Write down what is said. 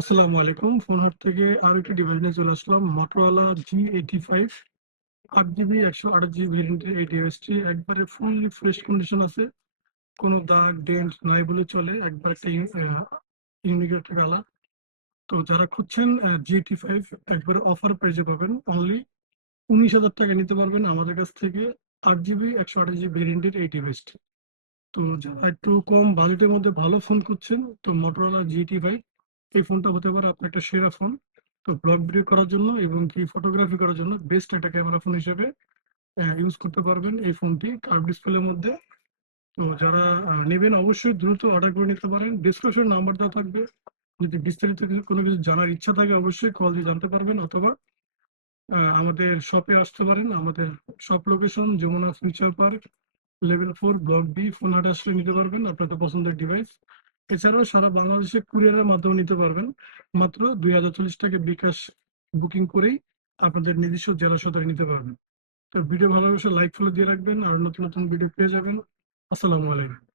আসসালামু আলাইকুম। ফোন হাট থেকে আরো একটি ডিভাইস নিয়ে চলে আসলাম। Motorola G85 8GB 128GB ভেরিয়েন্টের এই ডিভাইসটি একবারে ফুললি ফ্রেশ কন্ডিশন আছে। কোনো দাগ, ডেন্ট নাই বলে চলে। একবার একটা ইউনিক একটা কালার। তো যারা খুঁজছেন G85 একবারে অফার প্রাইসে পাবেন। অনলি ৳১৯,০০০ নিতে পারবেন আমাদের কাছ থেকে 8GB 128GB ভেরিয়েন্টের এই ডিভাইসটি। তো যারা একটু কম বাজেটের মধ্যে ভালো ফোন খুঁজছেন, তো Motorola G85 এই ফোনটা হতে পারে আপনার একটা সেরা ফোন। তো ব্লগ ভিডিও করার জন্য এবং কি ফটোগ্রাফি করার জন্য বেস্ট একটা ক্যামেরা ফোন হিসেবে ইউজ করতে পারবেন এই ফোনটি কার্ভ ডিসপ্লের মধ্যে। তো যারা নেবেন অবশ্যই দ্রুত অর্ডার করে নিতে পারেন। ডেসক্রিপশন নাম্বার দেওয়া থাকবে। যদি বিস্তারিত কোনো কিছু জানার ইচ্ছা থাকে অবশ্যই কল দিয়ে জানতে পারবেন, অথবা আমাদের শপে আসতে পারেন। আমাদের shop location Jamuna future park, level 4, block B, phone হাট আসলে নিতে পারবেন আপনাদের পছন্দের ডিভাইস। এছাড়াও সারা বাংলাদেশে কুরিয়ারের মাধ্যমে নিতে পারবেন। মাত্র ৳২০৪০ বিকাশ বুকিং করেই আপনাদের নিজস্ব জেলা সদরে নিতে পারবেন। তো ভিডিও ভালো লাগলে লাইক ফলো দিয়ে রাখবেন আর নতুন নতুন ভিডিও পেয়ে যাবেন। আসসালামু আলাইকুম।